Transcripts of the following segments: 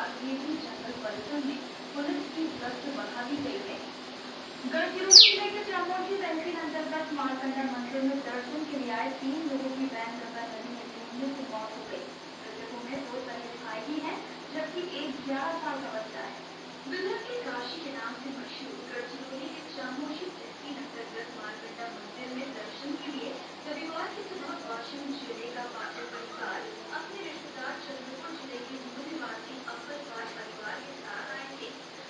बाद भी जंगल परिसर में पुलिस की गश्त बढ़ा दी गई है। गढ़चिरौली जिले के चामोशी तहसील अंतर्गत मारकंडा मंदिर में दर्शन के लिए आए 3 लोगों की बैंगनगर नदी में डूबने से मौत हो गई। मृतकों में 2 दहेज भाई भी हैं, जबकि एक 11 साल का बच्चा है। विदर्भ के काशी के नाम से मशहूर गढ़चिरौली के चामोशी तहसील अंतर्गत मारकंडा मंदिर में दर्शन के लिए रविवार की सुबह वाशिम जिले का पाटिल परिवार अपने रिश्तेदार चंद्रपुर जिले के मूल निवासी अब्बलवाल परिवार के साथ आए थे।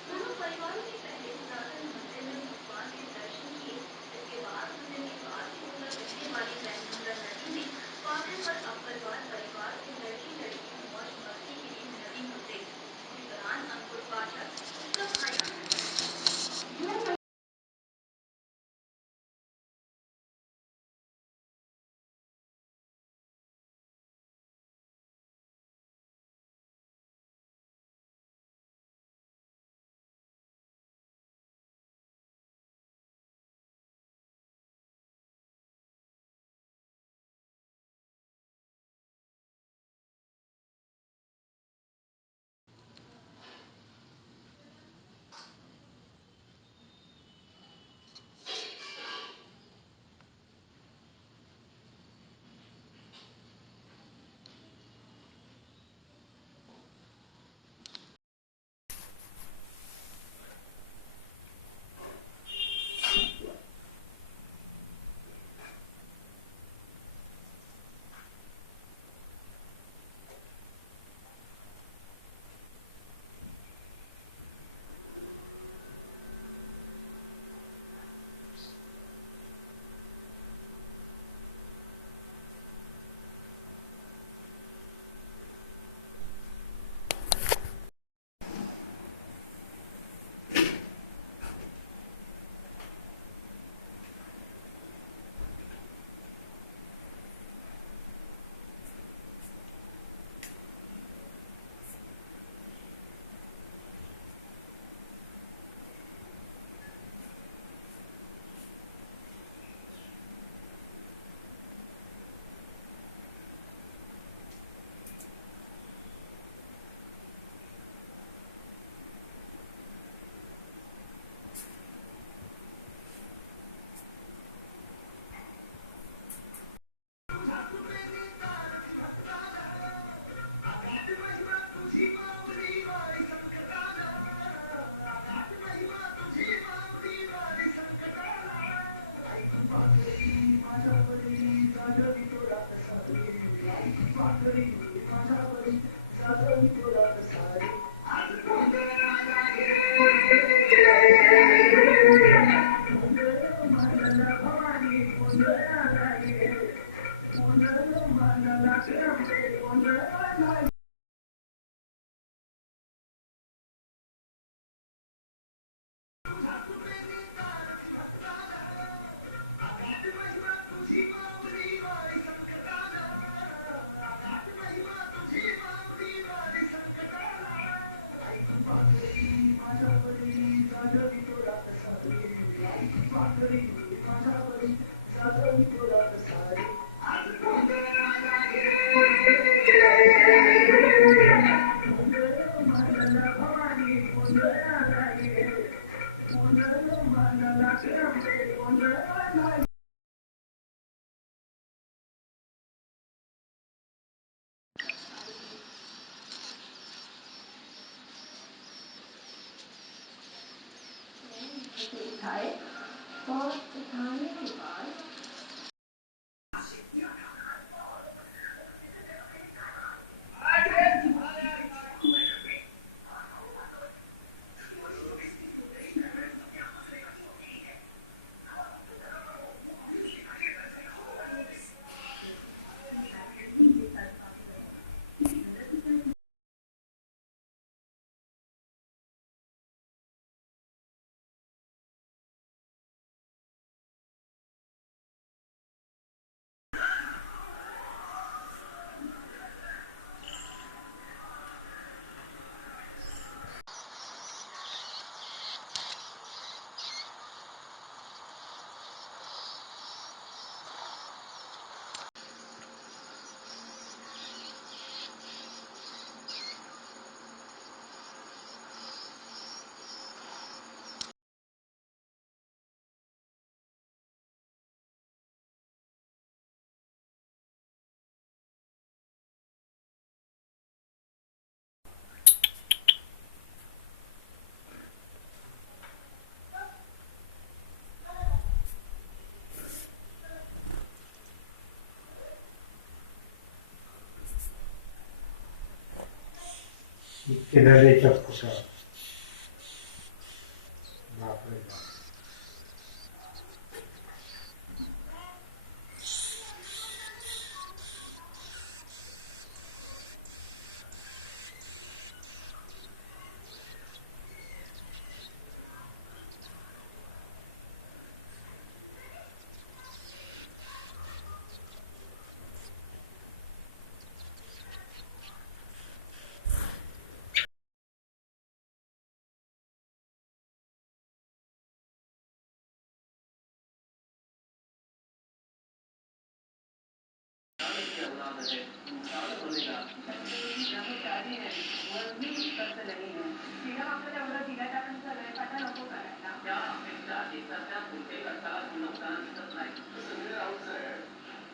दोनों परिवारों ने पहले पुरातन मंदिर में भगवान के दर्शन किए। इसके बाद मंदिर के पास ही होकर बहने वाली बैंगनगर नदी में पाटिल पर अब्बलवाल परिवार के लड़के लड़की मौज मस्ती के लिए नदी में उतरे। इसी दौरान अंकुर पाठक उसका भाई उठाए और उठाने के बाद किनारीच्या कुठं बापरे बाप.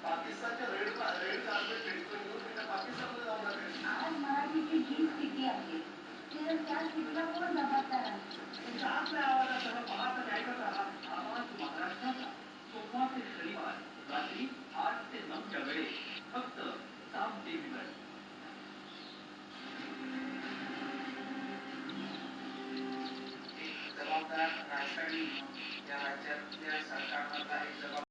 पाकिस्तानच्या रेड कार्पेट ट्रीटमेंट घेऊन मी पाकिस्तानमध्ये जाऊन टाकेल. आज मराठीची जी स्थिती आहे त्या स्थितीला कोण जबाबदार आहे? आपल्या आवाजासह महाराष्ट्र ऐकत राहा. आवाज महाराष्ट्राचा सोमवार ते शनिवार रात्री 8 ते 9च्या वेळेत फक्त साम टीव्हीवर. एक जबाबदार राजकारणी या राज्यातल्या सरकारमधला एक जबाबदार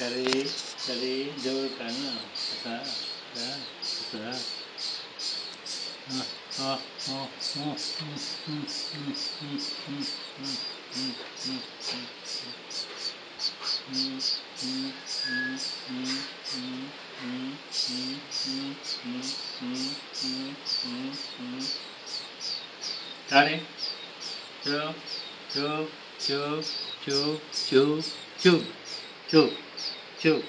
करी जवळ काढ ना असा काढे चुप चुप चुप चुप चुप चुप चुप चुप